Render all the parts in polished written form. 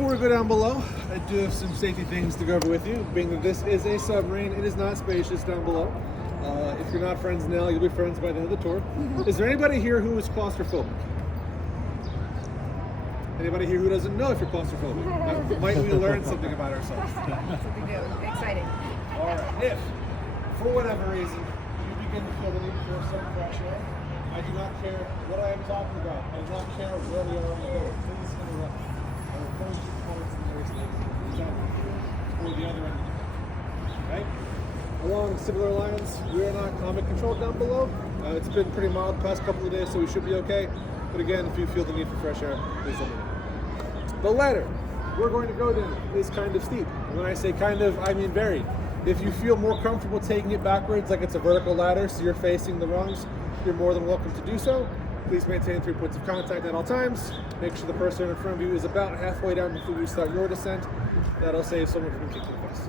Before we go down below, I do have some safety things to go over with you. Being that this is a submarine, it is not spacious down below. If you're not friends now, you'll be friends by the end of the tour. Is there anybody here who is claustrophobic? Anybody here who doesn't know if you're claustrophobic? Might we learn something about ourselves? Something new, exciting. All right, if for whatever reason you begin to feel the need for some fresh air, I do not care what I am talking about. I do not care where we are on the boat. Please interrupt. I will point you towards the nearest exit or the other end of the boat. Okay? Along similar lines, we are not climate controlled down below. It's been pretty mild the past couple of days, so we should be okay. But again, if you feel the need for fresh air, please let me know. The ladder we're going to go down is kind of steep. And when I say kind of, I mean very. If you feel more comfortable taking it backwards, like it's a vertical ladder, so you're facing the rungs, you're more than welcome to do so. Please maintain 3 points of contact at all times. Make sure the person in front of you is about halfway down before you start your descent. That'll save someone from kicking the face.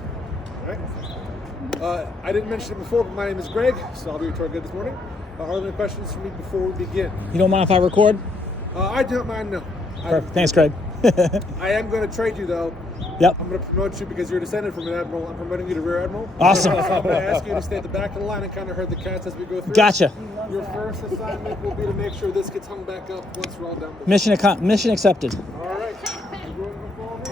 All right? I didn't mention it before, but my name is Greg, so I'll be your tour guide this morning. Are there any questions for me before we begin? You don't mind if I record? I do not mind, no. Perfect. Thanks, Gregg. I am going to trade you, though. Yep. I'm going to promote you because you're descended from an admiral. I'm promoting you to rear admiral. Awesome. So I'm going to ask you to stay at the back of the line and kind of herd the cats as we go through. Gotcha. Your first assignment will be to make sure this gets hung back up once we're all down below. Mission accepted. All right. Everyone can follow me?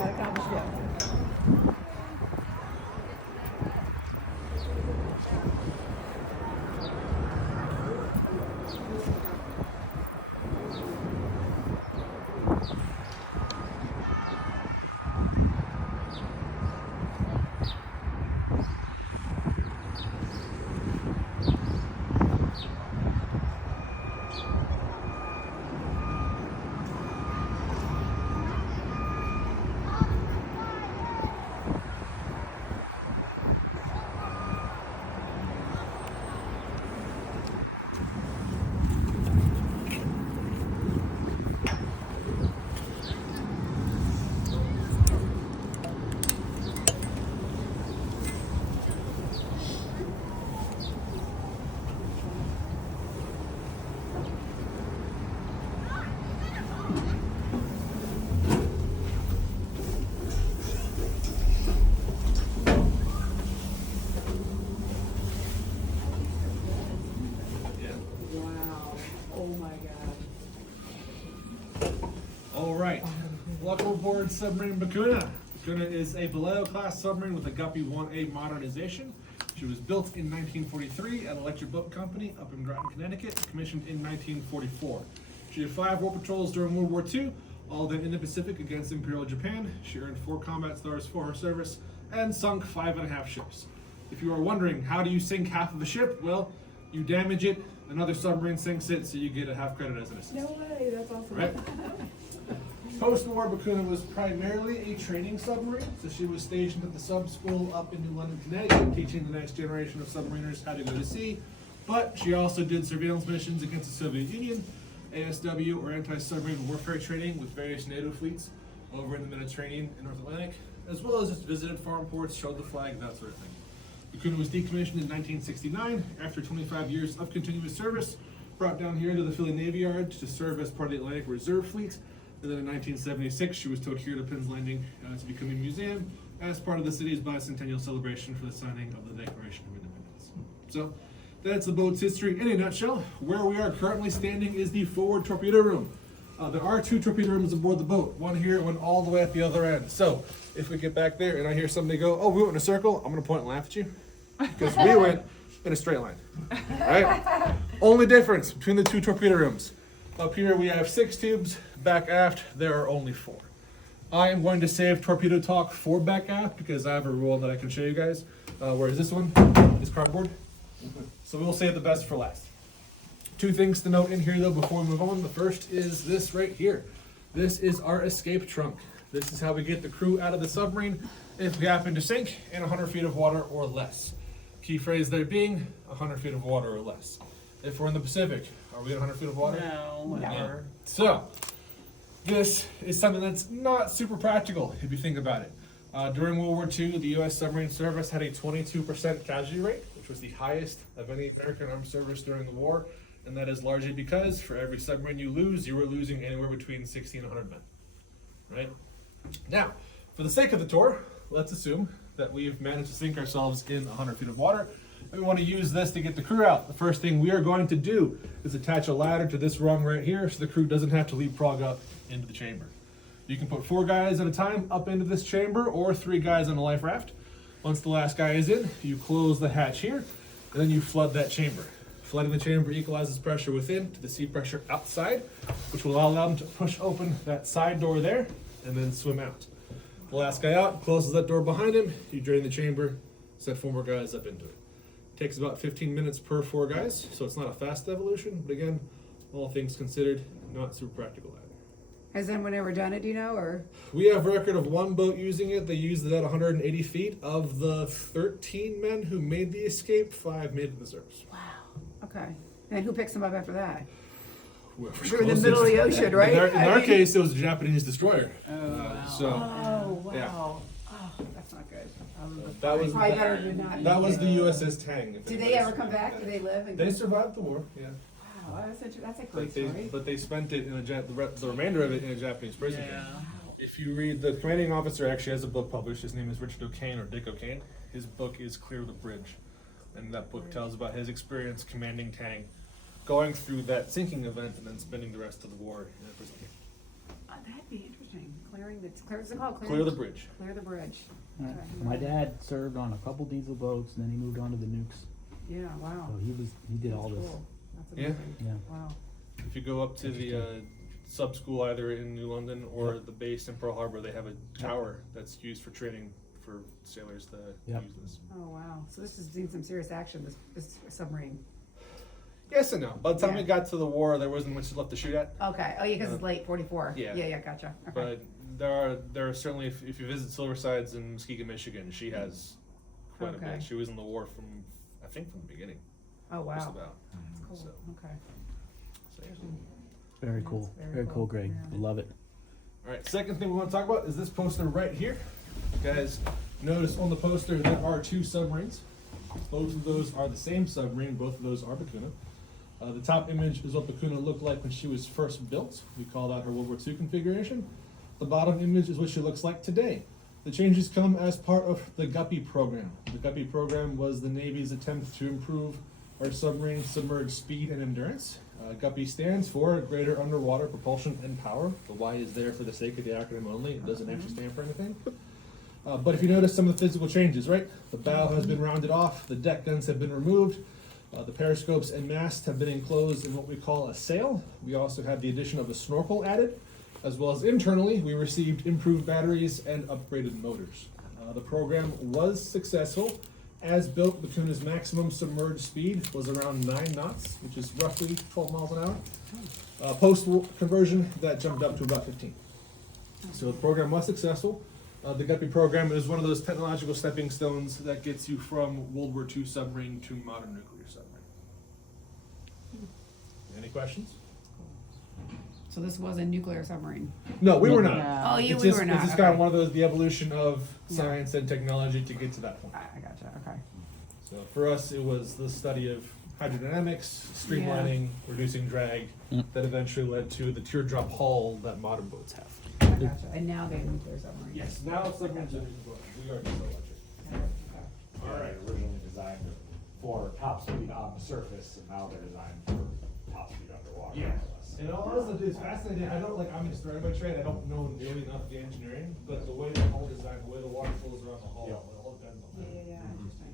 Welcome aboard submarine Becuna. Becuna is a Vallejo-class submarine with a Guppy 1A modernization. She was built in 1943 at Electric Boat Company up in Groton, Connecticut, commissioned in 1944. She had 5 war patrols during World War II, all of them in the Pacific against Imperial Japan. She earned 4 combat stars for her service and sunk 5.5 ships. If you are wondering, how do you sink half of a ship? Well, you damage it, another submarine sinks it, so you get a half credit as an assist. No way, that's awesome. Right? Post-war, Becuna was primarily a training submarine, so she was stationed at the sub school up in New London, Connecticut, teaching the next generation of submariners how to go to sea. But she also did surveillance missions against the Soviet Union, ASW or anti-submarine warfare training with various NATO fleets over in the Mediterranean and North Atlantic, as well as just visited foreign ports, showed the flag, that sort of thing. Becuna was decommissioned in 1969 after 25 years of continuous service, brought down here to the Philly Navy Yard to serve as part of the Atlantic Reserve Fleet. And then in 1976, she was towed here to Penn's Landing to become a museum as part of the city's bicentennial celebration for the signing of the Declaration of Independence. So that's the boat's history in a nutshell. Where we are currently standing is the forward torpedo room. There are 2 torpedo rooms aboard the boat, one here, one all the way at the other end. So if we get back there and I hear somebody go, oh, we went in a circle, I'm going to point and laugh at you because we went in a straight line. Right? Only difference between the 2 torpedo rooms. Up here we have 6 tubes, back aft there are only 4. I am going to save torpedo talk for back aft because I have a rule that I can show you guys. Whereas this one is cardboard. So we'll save the best for last. 2 things to note in here though before we move on. The first is this right here. This is our escape trunk. This is how we get the crew out of the submarine if we happen to sink in 100 feet of water or less. Key phrase there being 100 feet of water or less. If we're in the Pacific, are we in 100 feet of water? No, never. So, this is something that's not super practical if you think about it. During World War II, the U.S. submarine service had a 22% casualty rate, which was the highest of any American armed service during the war, and that is largely because for every submarine you lose, you were losing anywhere between 60 and 100 men, right? Now, for the sake of the tour, let's assume that we've managed to sink ourselves in 100 feet of water. And we want to use this to get the crew out. The first thing we are going to do is attach a ladder to this rung right here so the crew doesn't have to leapfrog up into the chamber. You can put 4 guys at a time up into this chamber or 3 guys on a life raft. Once the last guy is in, you close the hatch here and then you flood that chamber. Flooding the chamber equalizes pressure within to the sea pressure outside, which will allow them to push open that side door there and then swim out. The last guy out closes that door behind him, you drain the chamber, set 4 more guys up into it. Takes about 15 minutes per 4 guys, so it's not a fast evolution, but again, all things considered, not super practical either. Has anyone ever done it, do you know, or? We have record of 1 boat using it. They used it at 180 feet. Of the 13 men who made the escape, 5 made it to the surface. Wow. Okay. And who picks them up after that? Whoever's We're in the closest. middle of the ocean, right? In our case, it was a Japanese destroyer. So Oh, wow. yeah. Oh, that's not good. that was Probably better to not that eat was it. the USS Tang. if Did they anybody's ever come familiar back? with Did that. they live? And They survived the war. Yeah. Wow, that's a great story. But they spent it in the remainder of it in a Japanese prison camp. If you read, the commanding officer actually has a book published. His name is Richard O'Kane or Dick O'Kane. His book is Clear the Bridge, and that book tells about his experience commanding Tang, going through that sinking event, and then spending the rest of the war in a prison camp. That'd be interesting. What's it called? Clear the Bridge. Clear the bridge. Right. Okay. My dad served on a couple diesel boats, and then he moved on to the nukes. Yeah, wow. So he did all That's this. cool. That's Yeah. amazing. Yeah. Wow. If you go up to the sub school either in New London or the base in Pearl Harbor, they have a tower that's used for training for sailors that Yep. use this. Oh, wow. So this has seen some serious action, this submarine. Yes and no. By the time Yeah. we got to the war, there wasn't much left to shoot at. Okay. Oh, yeah, because it's late, 44. Yeah. Yeah, gotcha. Okay. But there are certainly, if you visit Silversides in Muskegon, Michigan, she has quite a Okay. bit. She was in the war from, I think, from the beginning. Oh, wow. Just about. That's cool. So, Okay. so, yeah. Very That's cool. very Very cool. cool, Greg. Yeah. Love it. All right, second thing we want to talk about is this poster right here. Guys, notice on the poster there are 2 submarines. Both of those are the same submarine. Both of those are Becuna. The top image is what Becuna looked like when she was first built. We call that her World War II configuration. The bottom image is what she looks like today. The changes come as part of the Guppy Program. The Guppy Program was the Navy's attempt to improve our submarine submerged speed and endurance. Guppy stands for Greater Underwater Propulsion and Power. The Y is there for the sake of the acronym only. It doesn't actually stand for anything. But if you notice some of the physical changes, right? The bow has been rounded off, the deck guns have been removed, the periscopes and masts have been enclosed in what we call a sail. We also have the addition of a snorkel added, as well as internally, we received improved batteries and upgraded motors. The program was successful. As built, Becuna's maximum submerged speed was around 9 knots, which is roughly 12 miles an hour. Post-conversion, that jumped up to about 15. So the program was successful. The Guppy program is one of those technological stepping stones that gets you from World War II submarine to modern nuclear submarine. Any questions? So this was a nuclear submarine? No, we were not. Oh, we It's just, were not. It's just Okay. kind of one of those, the evolution of science and technology to get to that point. I gotcha, okay. So for us, it was the study of hydrodynamics, streamlining, reducing drag, that eventually led to the teardrop hull that modern boats have. I gotcha. And now they have nuclear submarines? Yes, now submarines are we are diesel electric. Okay. All right. Originally designed for top speed on the surface, and now they're designed for top speed underwater. Yeah. more or less. And honestly, it's fascinating. I don't I'm a historian by trade. I don't know nearly enough of the engineering, but the way the hull design, the way the water flows around the hull, Yeah. it all depends on that. Yeah, interesting.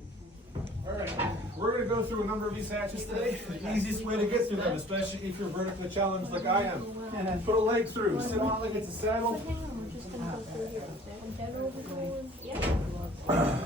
All right, we're gonna go through a number of these hatches today. The easiest way to get through them, especially if you're vertically challenged like I am, put a leg through, sit on it like it's a saddle. Hang on, we're just gonna go through here. And then over going, yeah.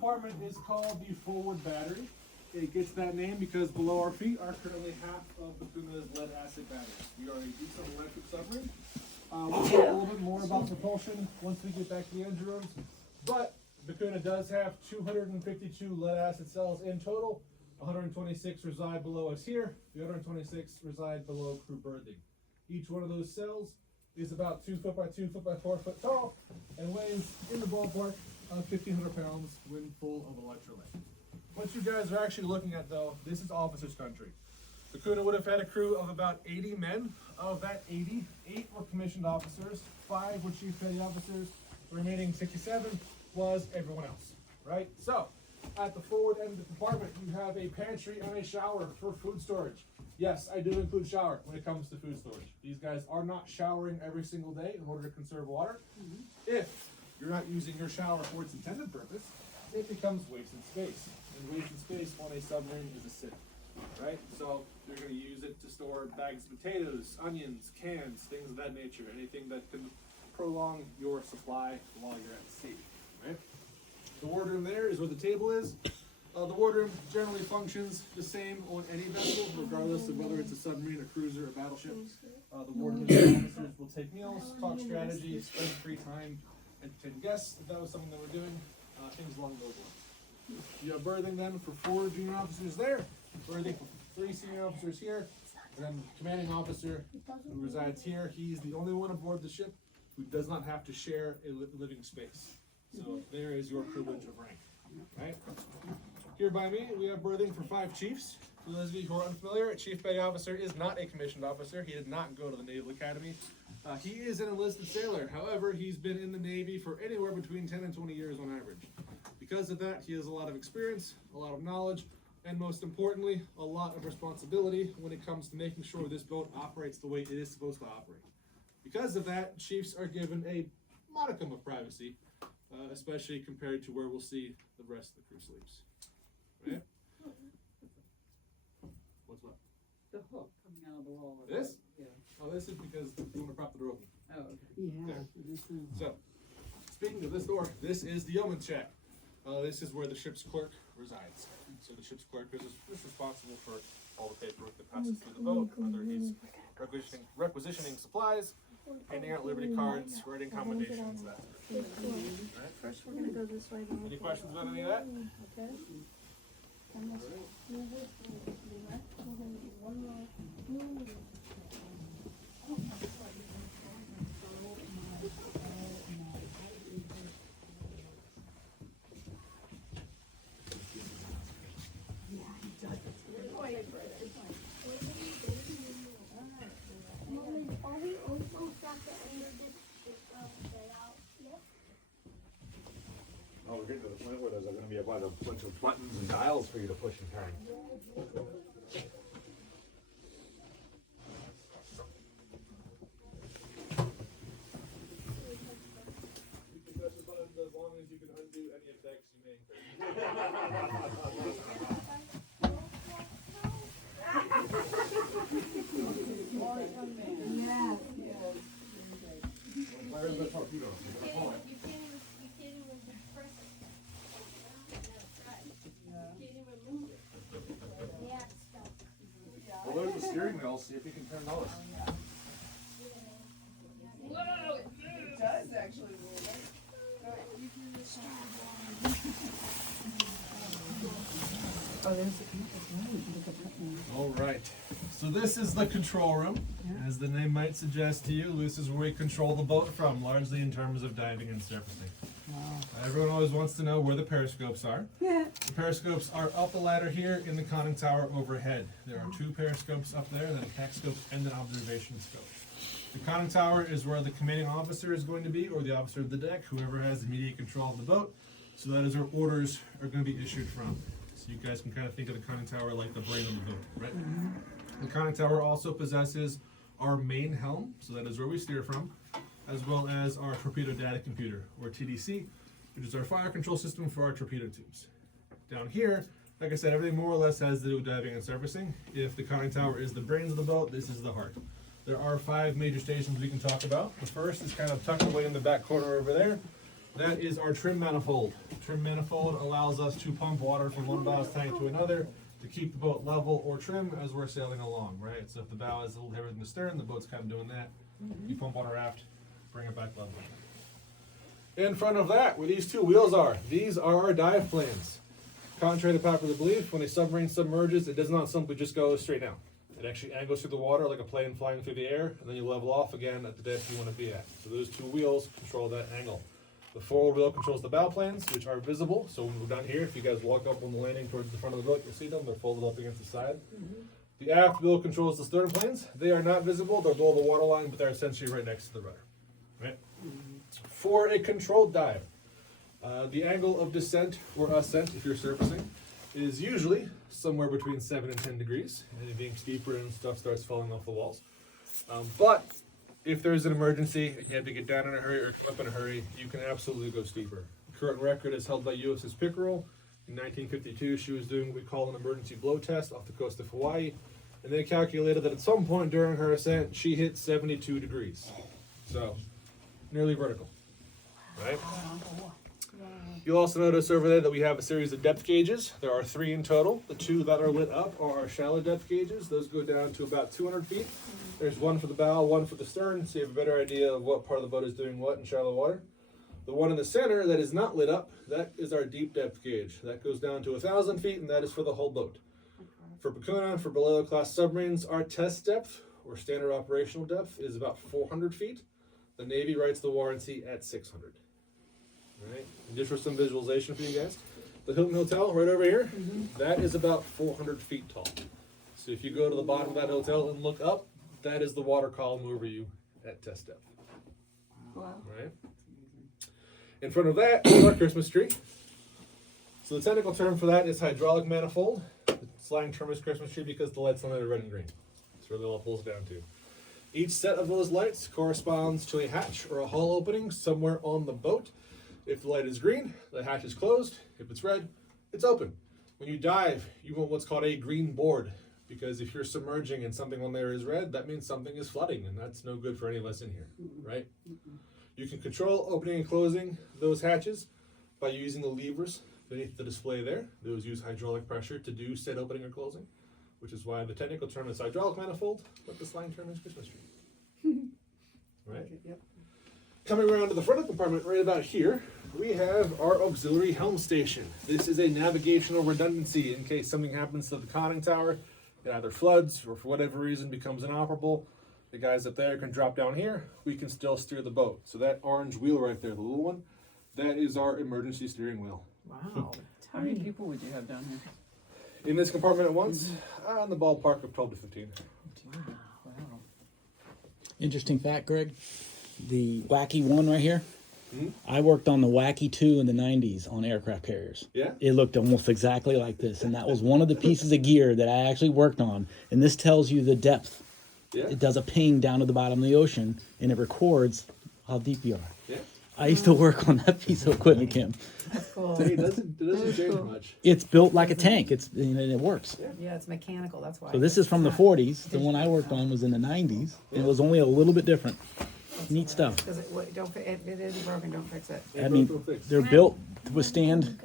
compartment is called the forward battery. It gets that name because below our feet are currently half of Becuna's lead acid batteries. We are a diesel electric submarine. We'll talk a little bit more about propulsion once we get back to the engine rooms. But Becuna does have 252 lead acid cells in total. 126 reside below us here. The other 126 reside below crew berthing. Each one of those cells is about 2 foot by 2 foot by 4 foot tall and weighs in the ballpark of 1,500 pounds when full of electrolyte. What you guys are actually looking at though, this is officers' country. Becuna would have had a crew of about 80 men. Of that 80, 8 were commissioned officers, 5 were chief petty officers, the remaining 67 was everyone else, right? So, at the forward end of the compartment, you have a pantry and a shower for food storage. Yes, I do include shower when it comes to food storage. These guys are not showering every single day in order to conserve water. If you're not using your shower for its intended purpose, it becomes wasted space. And wasted space on a submarine is a sin, right? So you're going to use it to store bags of potatoes, onions, cans, things of that nature. Anything that can prolong your supply while you're at sea, right? The wardroom there is where the table is. The wardroom generally functions the same on any vessel, regardless of whether it's a submarine, a cruiser, a battleship. The warden officers will take meals, talk strategy, spend free time, entertain guests, if that was something that we're doing, things along those lines. You have berthing then for 4 junior officers there, berthing for 3 senior officers here, and then commanding officer who resides here. He's the only one aboard the ship who does not have to share a living space. So there is your privilege of rank, right? Here by me, we have berthing for 5 chiefs. For those of you who are unfamiliar, a chief petty officer is not a commissioned officer. He did not go to the Naval Academy. He is an enlisted sailor. However, he's been in the Navy for anywhere between 10 and 20 years on average. Because of that, he has a lot of experience, a lot of knowledge, and most importantly, a lot of responsibility when it comes to making sure this boat operates the way it is supposed to operate. Because of that, chiefs are given a modicum of privacy, especially compared to where we'll see the rest of the crew sleeps. Right? What's what? The hook coming out of the wall. This? Yeah. Oh, this is because you want to prop the door open. Oh, okay. Yeah. This is- So, speaking of this door, this is the yeoman's shack. This is where the ship's clerk resides. So the ship's clerk is responsible for all the paperwork that passes through the boat, whether he's requisitioning supplies, handing out liberty cards, writing commendations, that sort of thing. Right? First, we're gonna go this way. then we'll Any go questions that about way. any of that? Okay. And let's move it to the left. We're gonna do one more. Move it. Are we almost at the end of this layout yet? Oh, we're getting to the point where there's gonna be a bunch of buttons and dials for you to push and turn. You can press the buttons as long as you can undo any effects you may incur. Yeah. Where's the torpedo? You can't even press it. That's right. You can't even move it. Yeah, it's stuck. Well, there's the steering wheel. See if you can turn those. Whoa! It does actually move it. Oh, there's the look at that one. All right. So this is the control room. As the name might suggest to you, this is where we control the boat from, largely in terms of diving and surfacing. Wow. Everyone always wants to know where the periscopes are. Yeah. The periscopes are up the ladder here in the conning tower overhead. There are 2 periscopes up there, then a tack scope and an observation scope. The conning tower is where the commanding officer is going to be, or the officer of the deck, whoever has immediate control of the boat. So that is where orders are going to be issued from. So you guys can kind of think of the conning tower like the brain of the boat, right? The conning tower also possesses our main helm, so that is where we steer from, as well as our torpedo data computer, or TDC, which is our fire control system for our torpedo tubes. Down here, like I said, everything more or less has to do with diving and surfacing. If the conning tower is the brains of the boat, this is the heart. There are 5 major stations we can talk about. The first is kind of tucked away in the back corner over there. That is our trim manifold. Trim manifold allows us to pump water from one ballast tank to another to keep the boat level or trim as we're sailing along, right? So if the bow is a little heavier than the stern, the boat's kind of doing that. You pump water aft, bring it back level. In front of that, where these two wheels are, these are our dive planes. Contrary to popular belief, when a submarine submerges, it does not simply just go straight down. It actually angles through the water like a plane flying through the air, and then you level off again at the depth you want to be at. So those two wheels control that angle. The forward wheel controls the bow planes, which are visible. So when we're down here, if you guys walk up on the landing towards the front of the boat, you'll see them. They're folded up against the side. The aft wheel controls the stern planes. They are not visible. They're below the waterline, but they're essentially right next to the rudder. Right? For a controlled dive, the angle of descent or ascent, if you're surfacing, is usually somewhere between 7 and 10 degrees. Anything steeper and stuff starts falling off the walls. But if there's an emergency, you have to get down in a hurry or come up in a hurry, you can absolutely go steeper. The current record is held by USS Becuna. In 1952, she was doing what we call an emergency blow test off the coast of Hawaii. And they calculated that at some point during her ascent, she hit 72 degrees. So, nearly vertical, right? You'll also notice over there that we have a series of depth gauges. There are 3 in total. The 2 that are lit up are our shallow depth gauges. Those go down to about 200 feet. There's one for the bow, one for the stern, so you have a better idea of what part of the boat is doing what in shallow water. The one in the center that is not lit up, that is our deep depth gauge. That goes down to 1,000 feet, and that is for the whole boat. For Becuna, for below class submarines, our test depth, or standard operational depth, is about 400 feet. The Navy writes the warranty at 600. All right, and just for some visualization for you guys, the Hilton Hotel right over here, that is about 400 feet tall. So if you go to the bottom of that hotel and look up, that is the water column over you at test depth. Wow. All right. In front of that is our Christmas tree. So the technical term for that is hydraulic manifold. The slang term is Christmas tree because the lights on it are red and green. That's really all it pulls down to. Each set of those lights corresponds to a hatch or a hull opening somewhere on the boat. If the light is green, the hatch is closed. If it's red, it's open. When you dive, you want what's called a green board, because if you're submerging and something on there is red, that means something is flooding, and that's no good for any of us in here, right? You can control opening and closing those hatches by using the levers beneath the display there. Those use hydraulic pressure to do said opening or closing, which is why the technical term is hydraulic manifold, but the slang term is Christmas tree. Right? Yep. Coming around to the front of the compartment right about here, we have our auxiliary helm station. This is a navigational redundancy in case something happens to the conning tower. It either floods or for whatever reason becomes inoperable. The guys up there can drop down here. We can still steer the boat. So that orange wheel right there, the little one, that is our emergency steering wheel. Wow. How many people would you have down here? In this compartment at once, in the ballpark of 12 to 15. Wow. Interesting fact, Greg. The Wacky 1 right here. I worked on the Wacky 2 in the 90s on aircraft carriers. Yeah? It looked almost exactly like this, and that was one of the pieces of gear that I actually worked on. And this tells you the depth. Yeah? It does a ping down to the bottom of the ocean, and it records how deep you are. Yeah. I used to work on that piece of equipment, Kim. That's cool. It doesn't change much. It's built like a tank. It works. Yeah, it's mechanical, that's why. So this is from the 40s. The one I worked on was in the 90s. It was only a little bit different. Neat stuff. Because it isn't broken, don't fix it. I mean, they're built to withstand.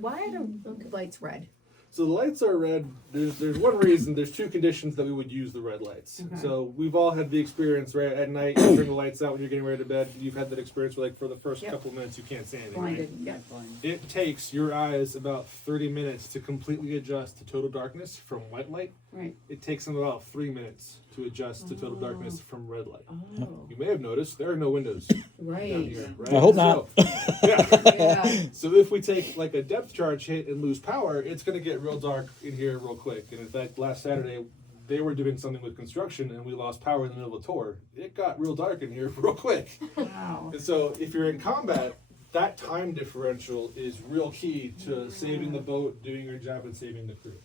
Why are the lights red? So the lights are red. There's one reason. There's 2 conditions that we would use the red lights. Okay. So we've all had the experience, right? At night, you turn the lights out when you're getting ready to bed. You've had that experience where, like, for the first Yep. couple minutes, you can't see anything. Right? Blinded, yeah. It takes your eyes about 30 minutes to completely adjust to total darkness from white light. Right. It takes them about 3 minutes to adjust to total darkness from red light. Oh, You may have noticed there are no windows down right. here. Right? I hope not. So, yeah. Yeah. So if we take like a depth charge hit and lose power, it's going to get real dark in here real quick. And in fact, last Saturday, they were doing something with construction and we lost power in the middle of a tour. It got real dark in here real quick. Wow. And so if you're in combat, that time differential is real key to saving the boat, doing your job, and saving the crew.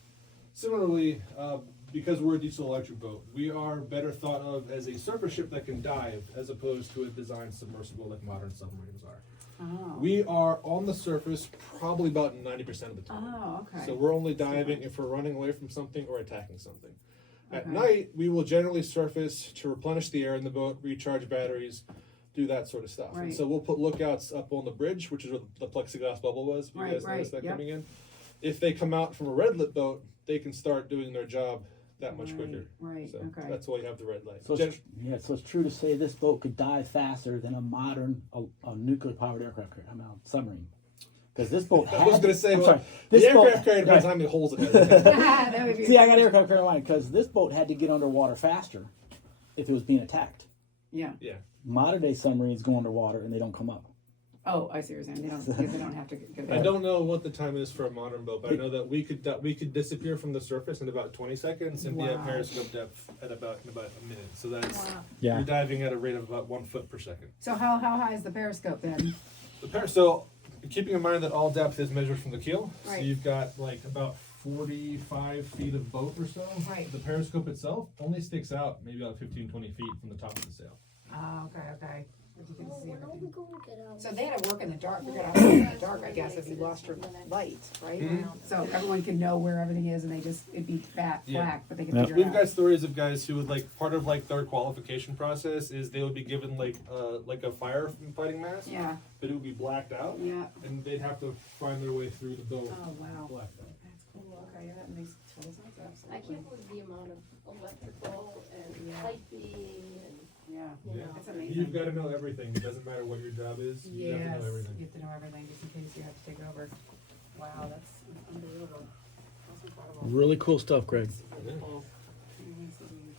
Similarly, because we're a diesel electric boat, we are better thought of as a surface ship that can dive as opposed to a designed submersible like modern submarines are. Oh. We are on the surface probably about 90% of the time. Oh, okay. So we're only diving if we're running away from something or attacking something. At Okay. night, we will generally surface to replenish the air in the boat, recharge batteries. do that sort of stuff. And Right. so we'll put lookouts up on the bridge, which is where the plexiglass bubble was. You Right, guys noticed right, that yep. coming in. If they come out from a red lit boat, they can start doing their job that much quicker. Right, So okay. that's why you have the red light. So it's, yeah, so it's true to say this boat could dive faster than a modern a nuclear powered aircraft carrier. I mean, submarine. Because this boat I was going to say, I'm well, sorry, the this boat- aircraft carrier depends on how many holes it has. That would be. See, I got aircraft carrier in mind because this boat had to get underwater faster if it was being attacked. Yeah. Yeah. Modern day submarines go underwater and they don't come up. Oh, I see what you're saying. They don't have to go there. I don't know what the time is for a modern boat, but I know that we could disappear from the surface in about 20 seconds and be at Wow. periscope depth at about a minute. So that's Wow. Yeah. you're diving at a rate of about 1 foot per second. So how high is the periscope then? So keeping in mind that all depth is measured from the keel, Right. so you've got like about 45 feet of boat or so. Right. The periscope itself only sticks out maybe about 15, 20 feet from the top of the sail. Oh, okay. But you can see When are we everything. going to get out? So they had to work in the dark. Figure out how to work in the dark, I guess, if you lost your light, right? Mhm. So everyone can know where everything is, and it'd be Yeah. black, but they can Yeah. figure We've it got out. stories of guys who would part of their qualification process is they would be given a firefighting mask, Yeah. but it would be blacked out, Yeah. and they'd have to find their way through the boat. Oh wow. Blacked out. That's cool. Okay, yeah, that makes total sense. I Absolutely. can't believe the amount of electrical and Yeah. piping and, Yeah. you know. That's amazing. You've got to know everything. It doesn't matter what your job is. You have to Yes, know everything. you have to know everything just in case you have to take over. Wow, that's unbelievable. That's incredible. Really cool stuff, Greg. Cool.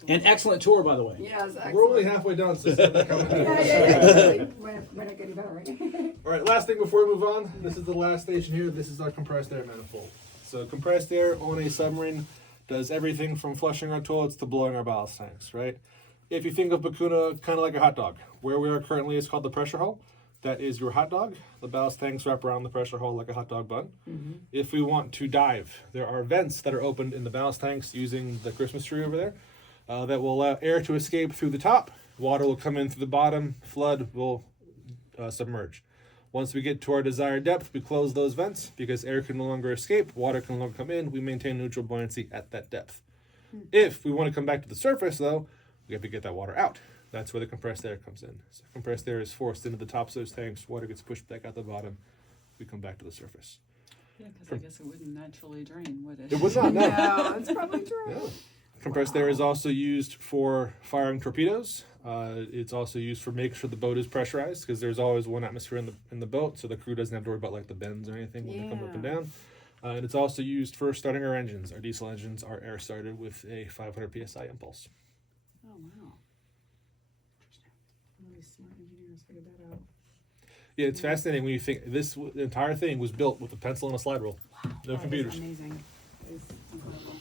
And excellent tour, by the way. Yes, excellent. We're only halfway done, so step back on Yeah. Might not get any better, right? All right, last thing before we move on. This is the last station here. This is our compressed air manifold. So compressed air on a submarine does everything from flushing our toilets to blowing our ballast tanks, right? If you think of Becuna kind of like a hot dog, where we are currently is called the pressure hull. That is your hot dog. The ballast tanks wrap around the pressure hull like a hot dog bun. If we want to dive, there are vents that are opened in the ballast tanks using the Christmas tree over there that will allow air to escape through the top. Water will come in through the bottom. Flood will submerge. Once we get to our desired depth, we close those vents because air can no longer escape, water can no longer come in. We maintain neutral buoyancy at that depth. If we want to come back to the surface, though, we have to get that water out. That's where the compressed air comes in. So compressed air is forced into the tops of those tanks. Water gets pushed back out the bottom. We come back to the surface. Yeah, because I guess it wouldn't naturally drain, would it? It would not. No. No, that's probably true. Yeah. Compressed air is also used for firing torpedoes. It's also used for making sure the boat is pressurized because there's always one atmosphere in the boat, so the crew doesn't have to worry about the bends or anything when they come up and down. And it's also used for starting our engines. Our diesel engines are air started with a 500 psi impulse. Oh, wow. Really smart engineers figured that out. Yeah, it's fascinating when you think the entire thing was built with a pencil and a slide rule. No That is computers. amazing. That is incredible.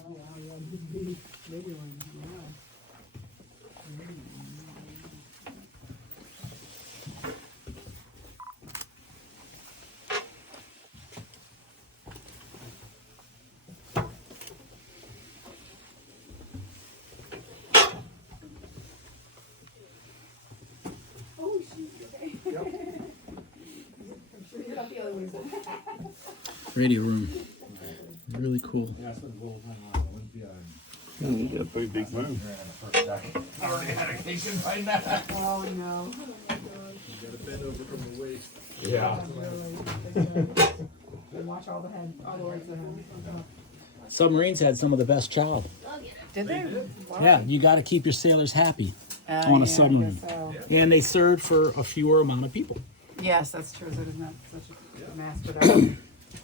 Oh, wow, yeah, big one, wow. Oh, shoot, okay. I'm sure you're not the only one. Radio room. Really cool. Yeah, I spent a little time on it. It wouldn't be on. You got a pretty big room. Oh, no. You gotta bend over from the waist. Yeah. And watch all the words that have. Submarines had some of the best child. Did they? Wow. Yeah, you got to keep your sailors happy on a Yeah, submarine. I guess so. And they served for a fewer amount of people. Yes, that's true. So it is not such a mass production.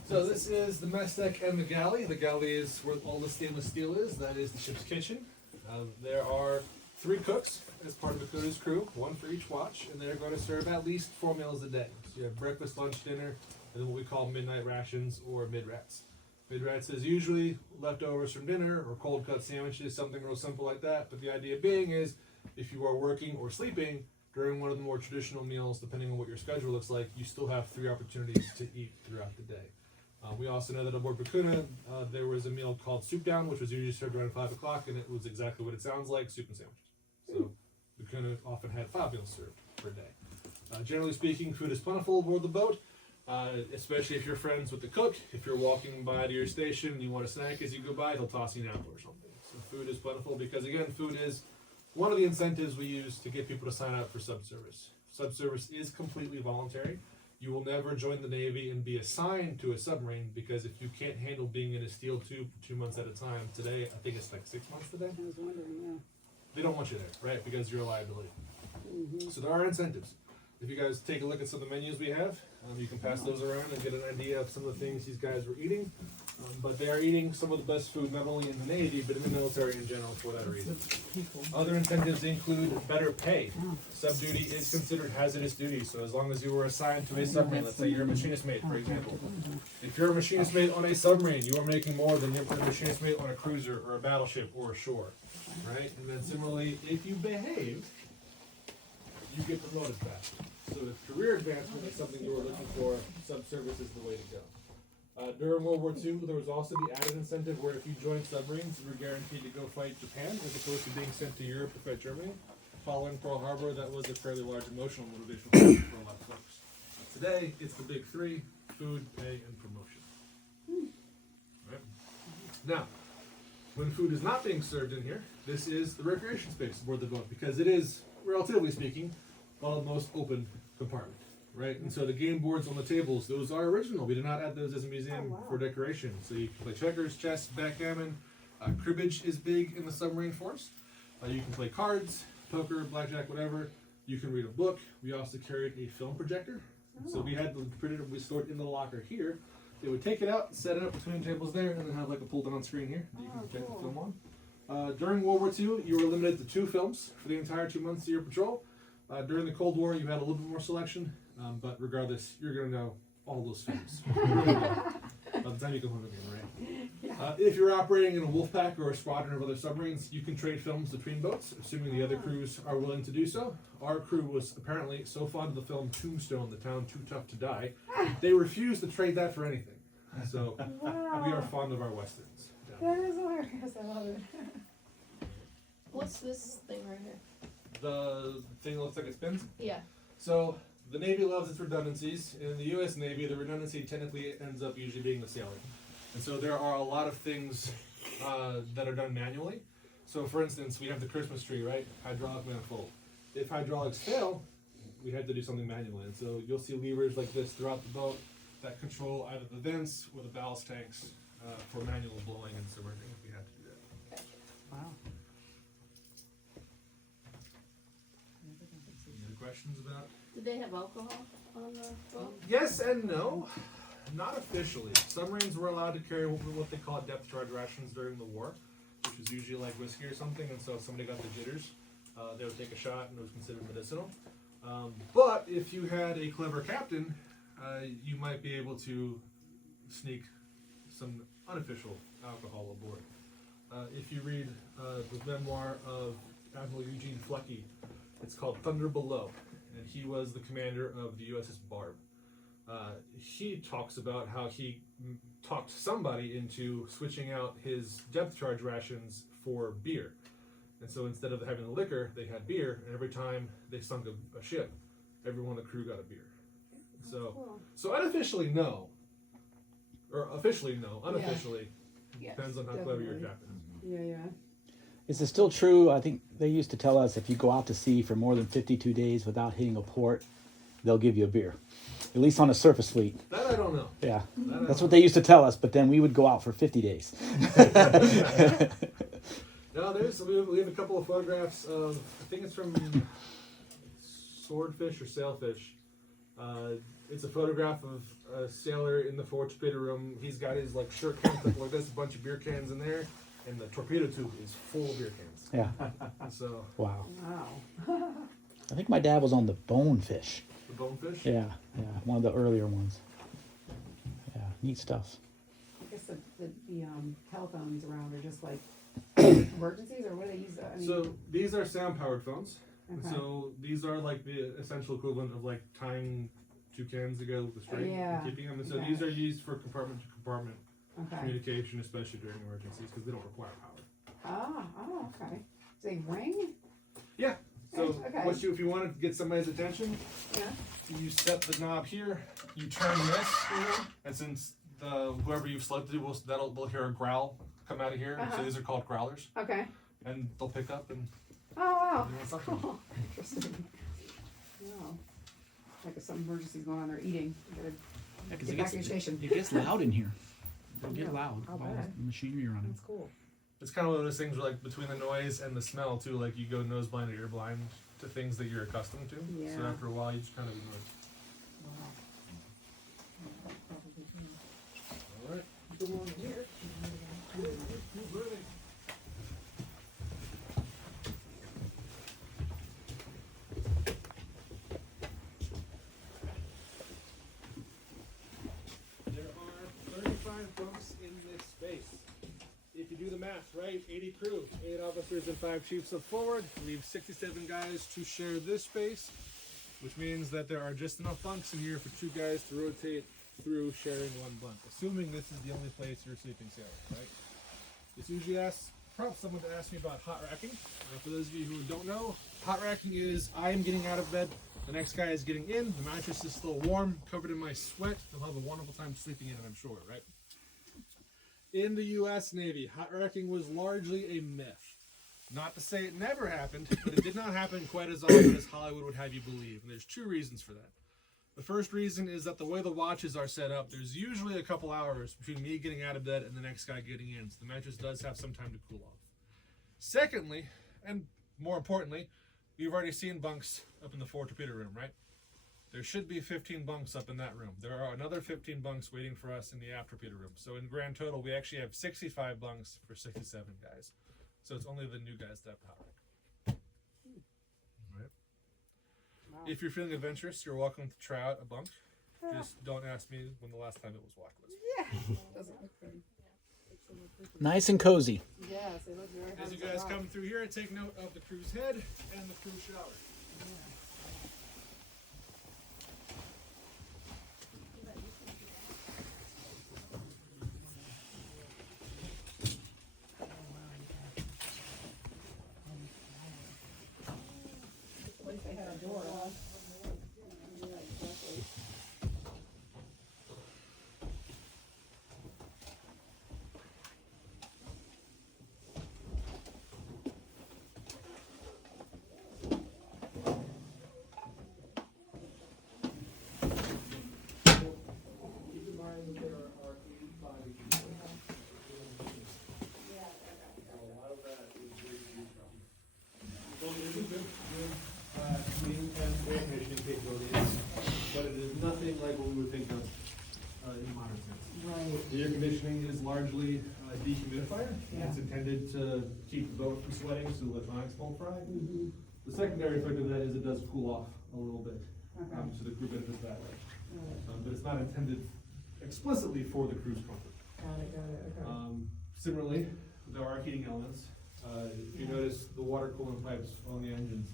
So this is the mess deck and the galley. The galley is where all the stainless steel is. That is the ship's kitchen. There are 3 cooks as part of the crew's crew, 1 for each watch, and they're going to serve at least 4 meals a day. So you have breakfast, lunch, dinner, and then what we call midnight rations or mid-rats. Mid-rats is usually leftovers from dinner or cold cut sandwiches, something real simple like that. But the idea being is if you are working or sleeping during one of the more traditional meals, depending on what your schedule looks like, you still have 3 opportunities to eat throughout the day. We also know that aboard Becuna, there was a meal called Soup Down, which was usually served around 5 o'clock, and it was exactly what it sounds like, soup and sandwiches. So Becuna often had 5 meals served per day. Generally speaking, food is plentiful aboard the boat, especially if you're friends with the cook. If you're walking by to your station and you want a snack as you go by, they'll toss you an apple or something. So food is plentiful because, again, food is one of the incentives we use to get people to sign up for subservice. Subservice is completely voluntary. You will never join the Navy and be assigned to a submarine, because if you can't handle being in a steel tube for 2 months at a time, today, I think it's like 6 months today, I was wondering, they don't want you there, right? Because you're a liability. So there are incentives. If you guys take a look at some of the menus we have, you can pass those around and get an idea of some of the things these guys were eating. But they are eating some of the best food, not only in the Navy, but in the military in general for that reason. Other incentives include better pay. Sub-duty is considered hazardous duty, so as long as you were assigned to a submarine, let's say you're a machinist mate, for example. If you're a machinist mate on a submarine, you are making more than you're a machinist mate on a cruiser or a battleship or ashore, right? And then similarly, if you behave, you get promoted faster. So if career advancement is something you were looking for, subservice is the way to go. During World War II, there was also the added incentive where if you joined submarines, you were guaranteed to go fight Japan as opposed to being sent to Europe to fight Germany. Following Pearl Harbor, that was a fairly large emotional motivation for a lot of folks. Today, it's the big 3: food, pay, and promotion. Right? Now, when food is not being served in here, this is the recreation space aboard the boat, because it is, relatively speaking, the most open compartment. Right, and so the game boards on the tables, those are original. We did not add those as a museum for decoration. So you can play checkers, chess, backgammon. Cribbage is big in the submarine force. You can play cards, poker, blackjack, whatever. You can read a book. We also carried a film projector. So we had the projector we stored in the locker here. They would take it out, set it up between tables there, and then have like a pull-down screen here that you can project the film on. During World War II, you were limited to 2 films for the entire 2 months of your patrol. During the Cold War, you had a little bit more selection. But regardless, you're going to know all those films. By the time you come home again, right? If you're operating in a wolf pack or a squadron of other submarines, you can trade films between boats, assuming the other crews are willing to do so. Our crew was apparently so fond of the film Tombstone, The Town Too Tough to Die, they refused to trade that for anything. So we are fond of our westerns. That is hilarious. I love it. What's this thing right here? The thing that looks like it spins? Yeah. So the Navy loves its redundancies. In the U.S. Navy, the redundancy technically ends up usually being the sailor. And so there are a lot of things that are done manually. So for instance, we have the Christmas tree, right? Hydraulic manifold. If hydraulics fail, we have to do something manually. And so you'll see levers like this throughout the boat that control either the vents or the ballast tanks for manual blowing and submerging if we have to do that. Wow. Any other questions about? Did they have alcohol on the boat? Yes and no. Not officially. Submarines were allowed to carry what they call depth charge rations during the war, which was usually like whiskey or something, and so if somebody got the jitters, they would take a shot and it was considered medicinal. But if you had a clever captain, you might be able to sneak some unofficial alcohol aboard. If you read the memoir of Admiral Eugene Flecky, it's called Thunder Below, and he was the commander of the USS Barb. He talks about how he talked somebody into switching out his depth charge rations for beer. And so instead of having the liquor, they had beer, and every time they sunk a ship, everyone on the crew got a beer. So unofficially, no. Or officially, no. Unofficially, Yes, depends on how clever your definitely. captain is. Yeah, yeah. Is it still true? I think they used to tell us if you go out to sea for more than 52 days without hitting a port, they'll give you a beer. At least on a surface fleet. That I don't know. Yeah. That I That's don't what they used to tell us, but then we would go out for 50 days. No, we have a couple of photographs of, I think it's from Swordfish or Sailfish. It's a photograph of a sailor in the Torpedo Room. He's got his like shirt cans like this, a bunch of beer cans in there, and the torpedo tube is full of beer cans. Yeah. So Wow. Wow. I think my dad was on the Bonefish. the bonefish. Yeah. Yeah. One of the earlier ones. Yeah. Neat stuff. I guess the telephones around are just like emergencies, or what do they use? I mean, So these are sound powered phones. okay. So these are like the essential equivalent of like tying two cans together with a string Yeah. and keeping them. And so Okay. these are used for compartment to compartment Okay. communication, especially during emergencies, because they don't require power. Oh, okay. Do they ring? Yeah. So Okay. if you want to get somebody's attention, Yeah. you set the knob here, you turn this, and since whoever you've selected will hear a growl come out of here. Uh-huh. So these are called growlers, Okay. and they'll pick up and Oh, wow. do something. Cool. Interesting. Wow. Like if some emergency's going on, they're eating. You gotta get back to your station. It gets loud in here. It'll Yeah, get loud. I'll All bet. the machinery running. That's cool. It's kind of one of those things where, like, between the noise and the smell too, like you go nose blind or ear blind to things that you're accustomed to. So Yeah. after a while, you just kind of ignore it. Wow. Yeah, probably do. All right, come on here. Keep moving. There are 35 bunks in this space. If you do the math, right, 80 crew, 8 officers and 5 chiefs up forward, leave 67 guys to share this space, which means that there are just enough bunks in here for 2 guys to rotate through sharing 1 bunk, assuming this is the only place you're sleeping sailing, right? This usually prompts someone to ask me about hot racking. For those of you who don't know, hot racking is I am getting out of bed, the next guy is getting in, the mattress is still warm, covered in my sweat, they'll have a wonderful time sleeping in it, I'm sure, right? In the US Navy, hot racking was largely a myth. Not to say it never happened, but it did not happen quite as often as Hollywood would have you believe, and there's 2 reasons for that. The first reason is that the way the watches are set up, there's usually a couple hours between me getting out of bed and the next guy getting in, so the mattress does have some time to cool off. Secondly, and more importantly, we've already seen bunks up in the forward torpedo room, right? There should be 15 bunks up in that room. There are another 15 bunks waiting for us in the aft torpedo room. So in grand total, we actually have 65 bunks for 67 guys. So it's only the new guys that have hot rack. Right? Wow. If you're feeling adventurous, you're welcome to try out a bunk. Just don't ask me when the last time it was walked with. Yeah. Doesn't look pretty. Nice and cozy. Yes, they look very As you hard to guys rock. come through here, take note of the crew's head and the crew shower. At least they had a door. Yeah, exactly. Keep in mind that there are 85 people. So a lot of that is very useful. So there's a good cleaning and air conditioning capabilities, but it is nothing like what we would think of in modern sense. Right. The air conditioning is largely a dehumidifier. Yeah. It's intended to keep the boat from sweating so the electronics won't fry. The secondary effect of that is it does cool off a little bit, Okay. so the crew benefits that way. Got But it's not intended explicitly for the crew's comfort. it, okay. Similarly, there are heating elements. If you notice the water cooling pipes on the engines,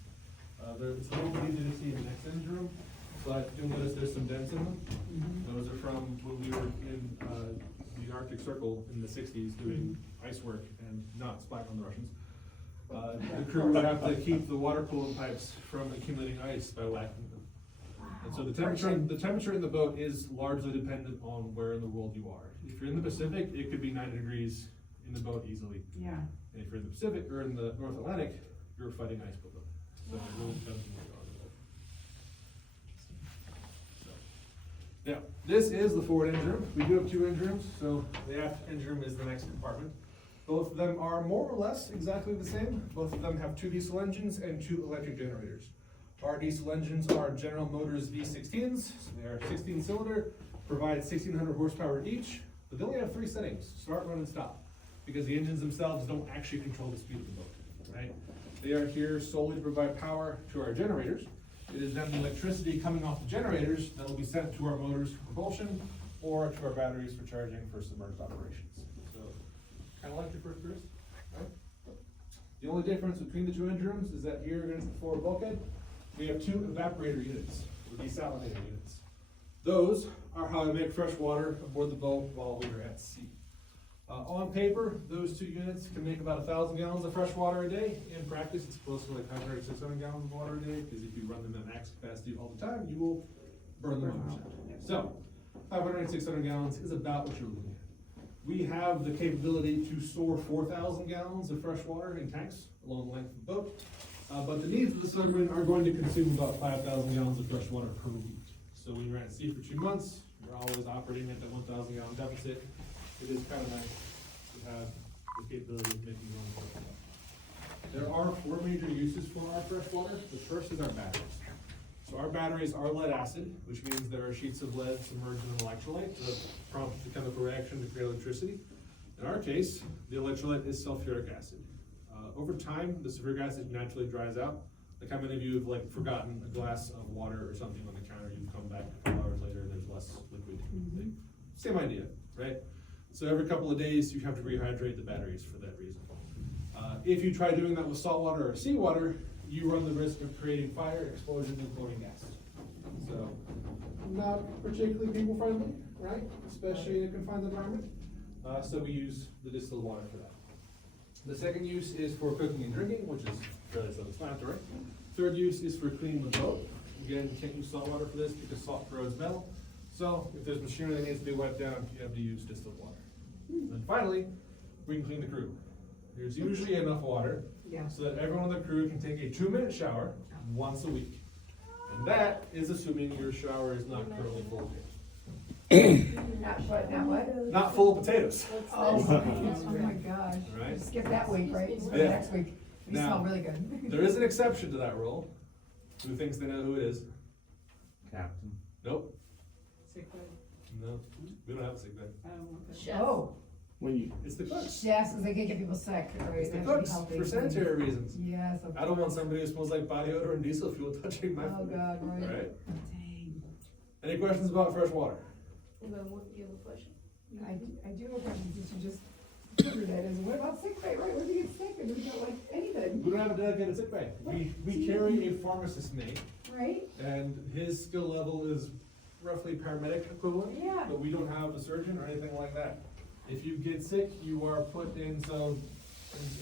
it's a little bit easy to see in the next engine room, but you'll notice there's some dents in them. Those are from when we were in the Arctic Circle in the 60s doing ice work and not spying on the Russians. The crew would have to keep the water cooling pipes from accumulating ice by whacking them. And so the temperature in the boat is largely dependent on where in the world you are. If you're in the Pacific, it could be 90 degrees in the boat easily. Yeah. And if you're in the Pacific or in the North Atlantic, you're fighting ice below. So it really depends on where you are in the boat. So, now, this is the forward engine room. We do have 2 engine rooms, so the aft engine room is the next compartment. Both of them are more or less exactly the same. Both of them have 2 diesel engines and 2 electric generators. Our diesel engines are General Motors V16s, so they are 16-cylinder, provide 1,600 horsepower each, but they only have 3 settings: start, run, and stop, because the engines themselves don't actually control the speed of the boat, right? They are here solely to provide power to our generators. It is then the electricity coming off the generators that will be sent to our motors for propulsion or to our batteries for charging for submerged operations. So, kind of like your first cruise, right? The only difference between the 2 engine rooms is that here against the forward bulkhead, we have 2 evaporator units, or desalinator units. Those are how I make fresh water aboard the boat while we are at sea. On paper, those two units can make about 1,000 gallons of fresh water a day. In practice, it's closer to like 500 or 600 gallons of water a day, because if you run them at max capacity all the time, you will burn them out. So, 500 and 600 gallons is about what you're looking at. We have the capability to store 4,000 gallons of fresh water in tanks along the length of the boat. But the needs of the submarine are going to consume about 5,000 gallons of fresh water per week. So when you're at sea for 2 months, you're always operating at that 1,000 gallon deficit. It is kind of nice to have the capability of making your own fresh water. There are 4 major uses for our fresh water. The first is our batteries. So our batteries are lead acid, which means there are sheets of lead submerged in an electrolyte to prompt the chemical reaction to create electricity. In our case, the electrolyte is sulfuric acid. Over time, the sulfuric acid naturally dries out. Like how many of you have like forgotten a glass of water or something on the counter, you've come back a couple hours later and there's less liquid. Same idea, right? So every couple of days, you have to rehydrate the batteries for that reason. If you try doing that with salt water or seawater, you run the risk of creating fire, explosions, and chlorine gas. So, not particularly people friendly, right? Especially in a confined environment. So we use the distilled water for that. The second use is for cooking and drinking, which is fairly self-explanatory. Third use is for cleaning the boat. Again, you can't use salt water for this because salt corrodes metal. So if there's machinery that needs to be wiped down, you have to use distilled water. And finally, we can clean the crew. There's usually enough water so that everyone on the crew can take a 2-minute shower once a week. And that is assuming your shower is not currently full of potatoes. Not full of potatoes. Oh my gosh. Right? Skip that week, right? Yeah. Next week. We Now, smell really good. There is an exception to that rule. Who thinks they know who it is? Captain. Nope. Sick bay. No. We don't have a sick bay. Okay. Oh, It's the cooks. yes, because they can't get people sick, right? It's the They have to be cooks healthy. for sanitary reasons. Yes. of I don't want course. somebody who smells like body odor and diesel fuel touching my Oh, food. God, right. Right? Dang. Any questions about fresh water? You have a question? I do have a question, since you just covered that, is what about sick bay, right? When do you get sick, and we don't like anything, We don't have a dedicated sick bay. We carry a pharmacist mate, right? and his skill level is roughly paramedic equivalent. Yeah. But we don't have a surgeon or anything like that. If you get sick, you are put in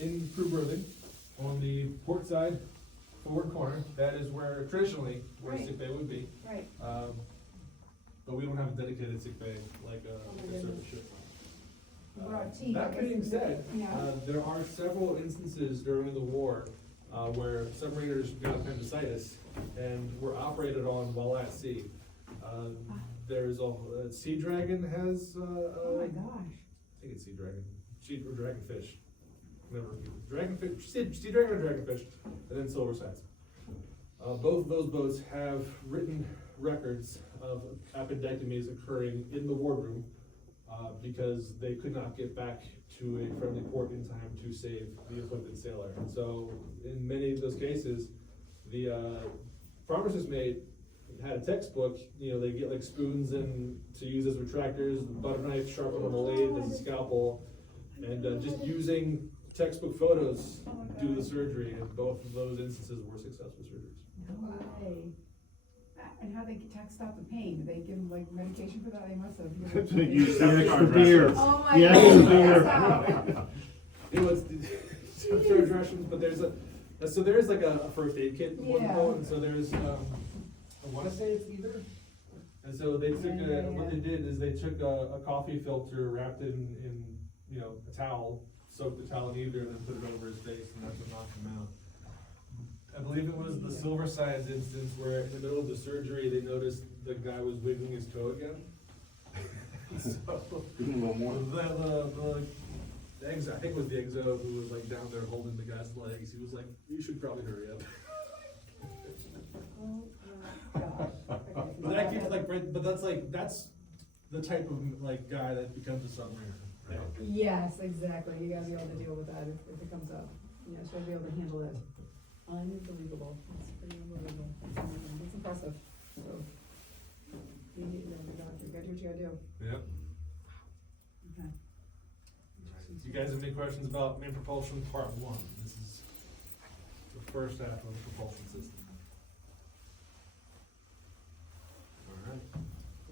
in crew berthing on the port side, forward corner. That is where traditionally where a Right. sick bay would be. Right. But we don't have a dedicated sick bay like a surface ship. We're on team, I That guess. being said, Yeah. there are several instances during the war where submariners got appendicitis and were operated on while at sea. There's a Sea Dragon has, Oh my gosh. I think it's Sea Dragon, or Dragonfish. Never, Dragonfish, sea Dragon or Dragonfish, and then Silver Sides. Both of those boats have written records of appendectomies occurring in the wardroom because they could not get back to a friendly port in time to save the afflicted sailor. And so, in many of those cases, the pharmacist mate had a textbook. You know, they get like spoons and to use as retractors, butter knife sharpened on a lathe as a scalpel, and just using textbook photos do the surgery. And both of those instances were successful surgeries. No way. And how they stop the pain? Did they give them like medication for that? They must have. Use the extra beer. Oh my Yeah, gosh. extra beer. It was some surgery rations, but there's like a first aid kit in one Yeah. boat, and so there's I want to say it's either. And so they took what they did is they took a coffee filter, wrapped it in a towel, soaked the towel in either, and then put it over his face, and that's what knocked him out. I believe it was the Silver Sides instance where in the middle of the surgery they noticed the guy was wiggling his toe again. So Give him a little more. the exo, I think it was the exo who was like down there holding the guy's legs. He was like, "You should probably hurry up." Oh my gosh. But that keeps that's the type of like guy that becomes a submariner. Right? Yes, exactly. You gotta be able to deal with that if it comes up. You know, so be able to handle it. Unbelievable. That's pretty unbelievable. That's impressive. So, you need to know the doctor. You gotta do what you gotta do. Yep. Okay. You guys have any questions about main propulsion part 1? This is the first half of the propulsion system. Alright.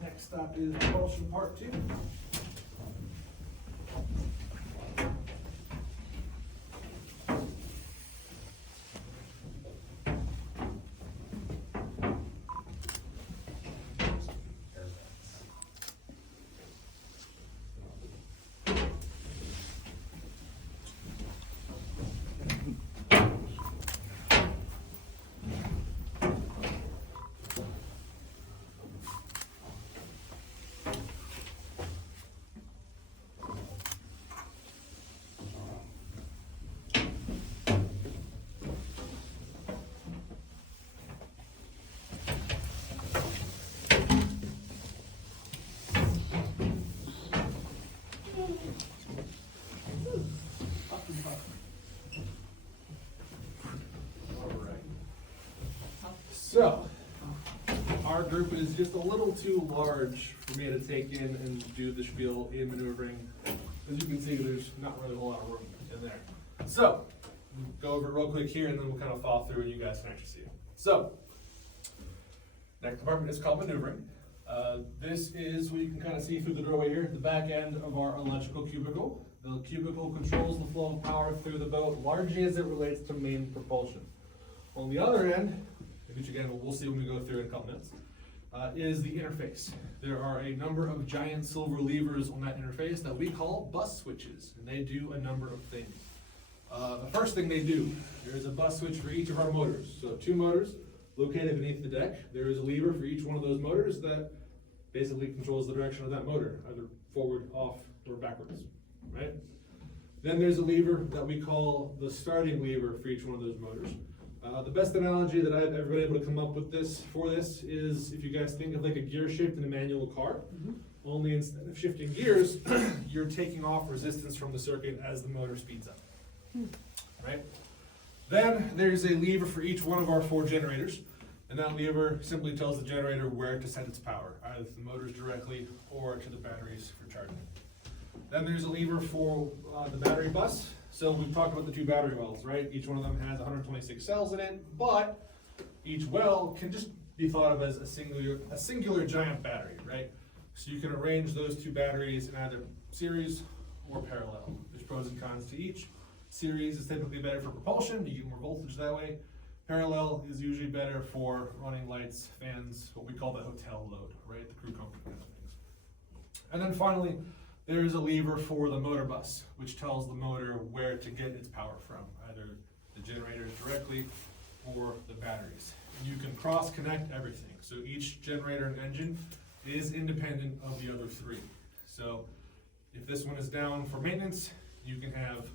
Next stop is propulsion part 2. So, our group is just a little too large for me to take in and do the spiel in maneuvering. As you can see, there's not really a whole lot of room in there. So, go over it real quick here and then we'll kind of fall through and you guys can actually see it. So, next department is called maneuvering. This is what you can kind of see through the doorway here, the back end of our electrical cubicle. The cubicle controls the flow of power through the boat, largely as it relates to main propulsion. On the other end, which again we'll see when we go through in a couple minutes, is the interface. There are a number of giant silver levers on that interface that we call bus switches, and they do a number of things. The first thing they do, there is a bus switch for each of our motors. So 2 motors located beneath the deck. There is a lever for each one of those motors that basically controls the direction of that motor, either forward, off, or backwards, right? Then there's a lever that we call the starting lever for each one of those motors. The best analogy that I've ever been able to come up with for this is if you guys think of like a gear shift in a manual car, only instead of shifting gears, you're taking off resistance from the circuit as the motor speeds up, right? Then there's a lever for each one of our 4 generators, and that lever simply tells the generator where to send its power, either to the motors directly or to the batteries for charging. Then there's a lever for the battery bus. So we've talked about the 2 battery wells, right? Each one of them has 126 cells in it, but each well can just be thought of as a singular giant battery, right? So you can arrange those 2 batteries in either series or parallel. There's pros and cons to each. Series is typically better for propulsion, you get more voltage that way. Parallel is usually better for running lights, fans, what we call the hotel load, right? The crew comfort kind of things. And then finally, there is a lever for the motor bus, which tells the motor where to get its power from, either the generators directly or the batteries. And you can cross-connect everything. So each generator and engine is independent of the other 3. So if this one is down for maintenance, you can have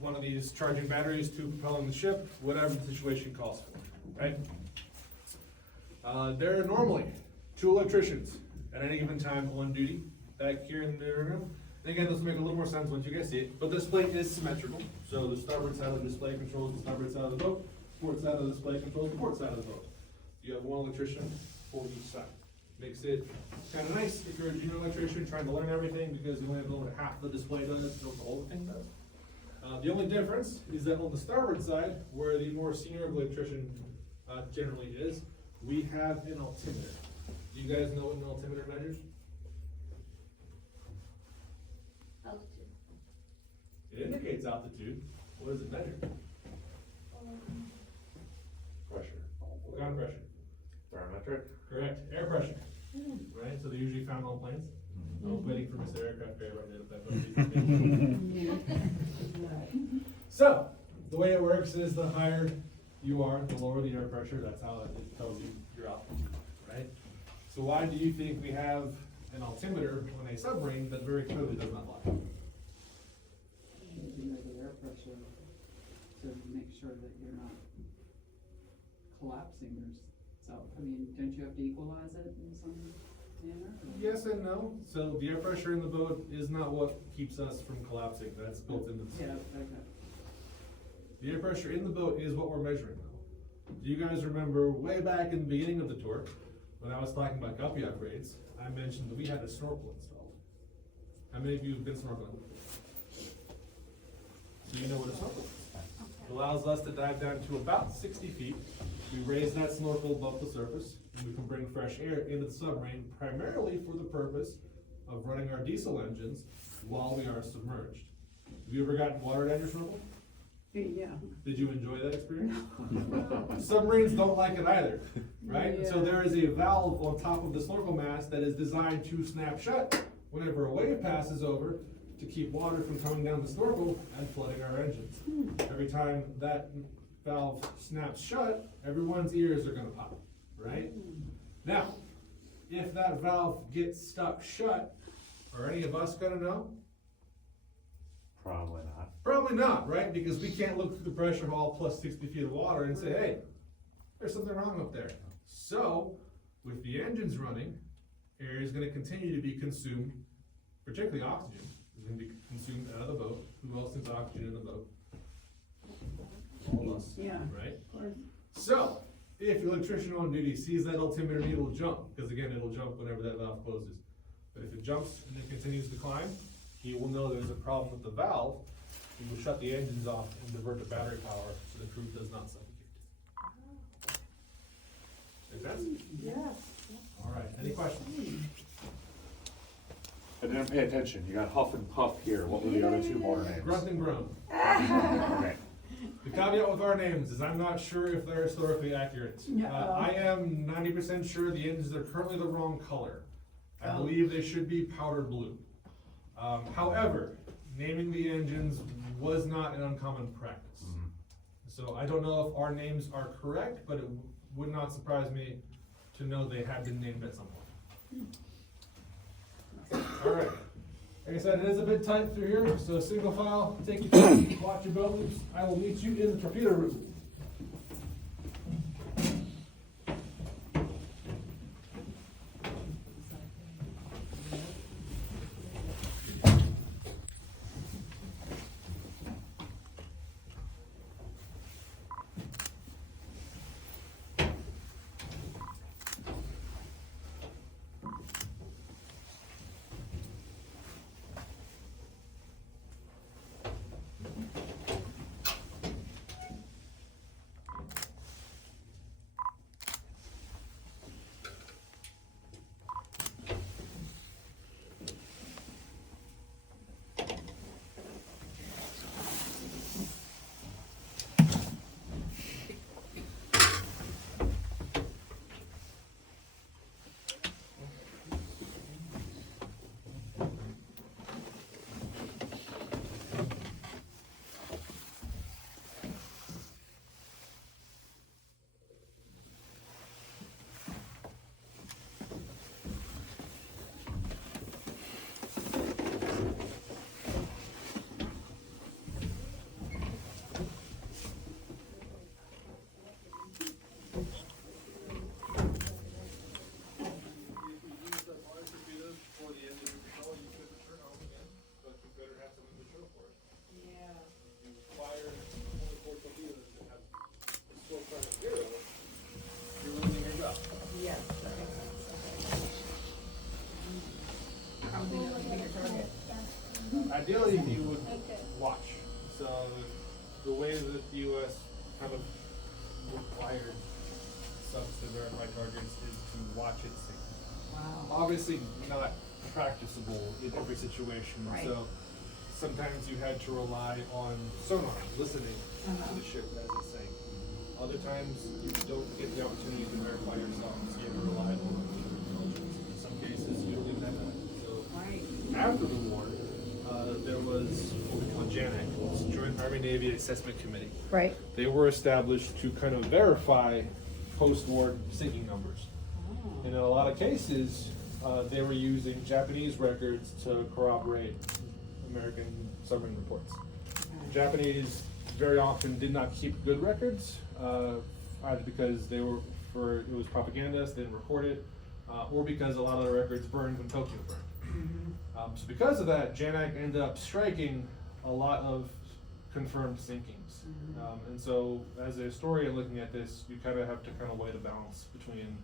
one of these charging batteries to propelling the ship, whatever the situation calls for, right? There are normally 2 electricians at any given time on duty back here in the room. And again, this will make a little more sense once you guys see it, but the display is symmetrical. So the starboard side of the display controls the starboard side of the boat, port side of the display controls the port side of the boat. You have 1 electrician for each side. Makes it kind of nice if you're a junior electrician trying to learn everything because you only have to know what half the display does, know what the whole thing does. The only difference is that on the starboard side, where the more senior electrician generally is, we have an altimeter. Do you guys know what an altimeter measures? Altitude. It indicates altitude. What does it measure? Pressure. What kind of pressure? Barometric. Correct, air pressure. Right, so they're usually found on planes. I was waiting for Mr. Aircraft Guy right there. So, the way it works is the higher you are, the lower the air pressure. That's how it tells you your altitude, right? So why do you think we have an altimeter on a submarine that very clearly does not lie? You measure air pressure to make sure that you're not collapsing yourself. I mean, don't you have to equalize it in some manner? Yes and no. So the air pressure in the boat is not what keeps us from collapsing. That's built into the Yeah, okay. The air pressure in the boat is what we're measuring though. Do you guys remember way back in the beginning of the tour, when I was talking about Guppy upgrades, I mentioned that we had a snorkel installed. How many of you have been snorkeling? So you know what a snorkel is. It allows us to dive down to about 60 feet. We raise that snorkel above the surface, and we can bring fresh air into the submarine, primarily for the purpose of running our diesel engines while we are submerged. Have you ever gotten water down your snorkel? Yeah. Did you enjoy that experience? Submarines don't like it either, right? And so Yeah. there is a valve on top of the snorkel mast that is designed to snap shut whenever a wave passes over to keep water from coming down the snorkel and flooding our engines. Every time that valve snaps shut, everyone's ears are gonna pop, right? Now, if that valve gets stuck shut, are any of us gonna know? Probably not. Probably not, right? Because we can't look through the pressure hull plus 60 feet of water and say, hey, there's something wrong up there. So, with the engines running, air is going to continue to be consumed, particularly oxygen, is going to be consumed out of the boat. Who else needs oxygen in the boat? All of us, Yeah. right? Of course. So, if your electrician on duty sees that altimeter needle jump, because again, it'll jump whenever that valve closes. But if it jumps and it continues to climb, he will know there's a problem with the valve. He will shut the engines off and divert the battery power so the crew does not suffocate. Make sense? Yes. All right, any questions? I didn't pay attention. You got Huff and Puff here. What were the other two motor names? Grunt and groan. Okay. The caveat with our names is I'm not sure if they're historically accurate. I am 90% sure the engines are currently the wrong color. I believe they should be powder blue. However, naming the engines was not an uncommon practice. So I don't know if our names are correct, but it would not surprise me to know they have been named at some point. All right. Like I said, it is a bit tight through here, so single file, take your time, watch your belt loops. I will meet you in the torpedo room. Yes, that makes sense. Probably not a bigger target. Ideally, you would watch. So the way that the U.S. kind of required subs to verify targets is to watch it sink. Wow. Obviously not practicable in every situation. Right. So sometimes you had to rely on sonar, listening to the ship as it sank. Other times you don't get the opportunity to verify yourself, so you have to rely on intelligence. In some cases you don't even have that. So Right. after the war, there was what we call JANAC, it's Joint Army-Navy Assessment Committee. Right. They were established to kind of verify post-war sinking numbers. And in a lot of cases, they were using Japanese records to corroborate American submarine reports. Japanese very often did not keep good records, either because it was propaganda, so they didn't report it, or because a lot of the records burned when Tokyo burned. So because of that, JANAC ended up striking a lot of confirmed sinkings. And so as a historian looking at this, you kind of have to kind of weigh the balance between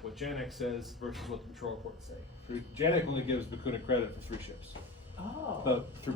what JANAC says versus what the patrol reports say. JANAC only gives Becuna credit for 3 ships. Oh. But through